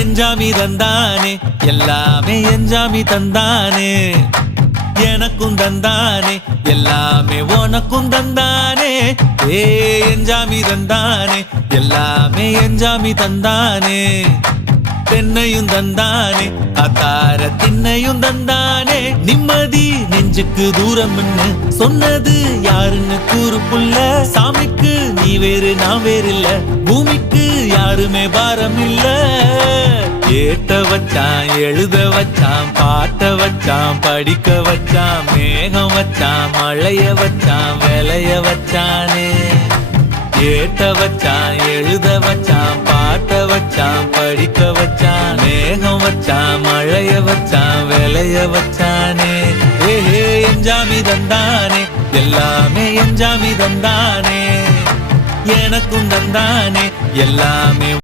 எஞ்சாமி தந்தானே எல்லாமே எஞ்சாமி தந்தானே எனக்கும் தந்தானே எல்லாமே உனக்கும் தந்தானே ஏ எஞ்சாமி தந்தானே எல்லாமே எஞ்சாமி தந்தானே தென்னையும் தந்தானே அத்தார திண்ணையும் தந்தானே நிம்மதி நெஞ்சுக்கு தூரம்னு சொன்னது யாருன்னு கூறு புள்ள சாமிக்கு நீ வேறு நான் வேறு இல்ல பூமிக்கு யாருமே பாரம் இல்ல ஏத்த வச்சான் எழுத வச்சான் பாட்ட வச்சான் படிக்க வச்சான் மேகம் வச்சான் மழைய வச்சான் விளைய வச்சானே ஏத்த வச்சான் எழுத வச்சான் பாட்ட வச்சான் படிக்க வச்சான் மேகம் வச்சான் மழைய வச்சான் விளைய வச்சானே ஏஹே எஞ்சாமி தந்தானே எல்லாமே எஞ்சாமி தந்தானே எனக்கும் தந்தானே எல்லாமே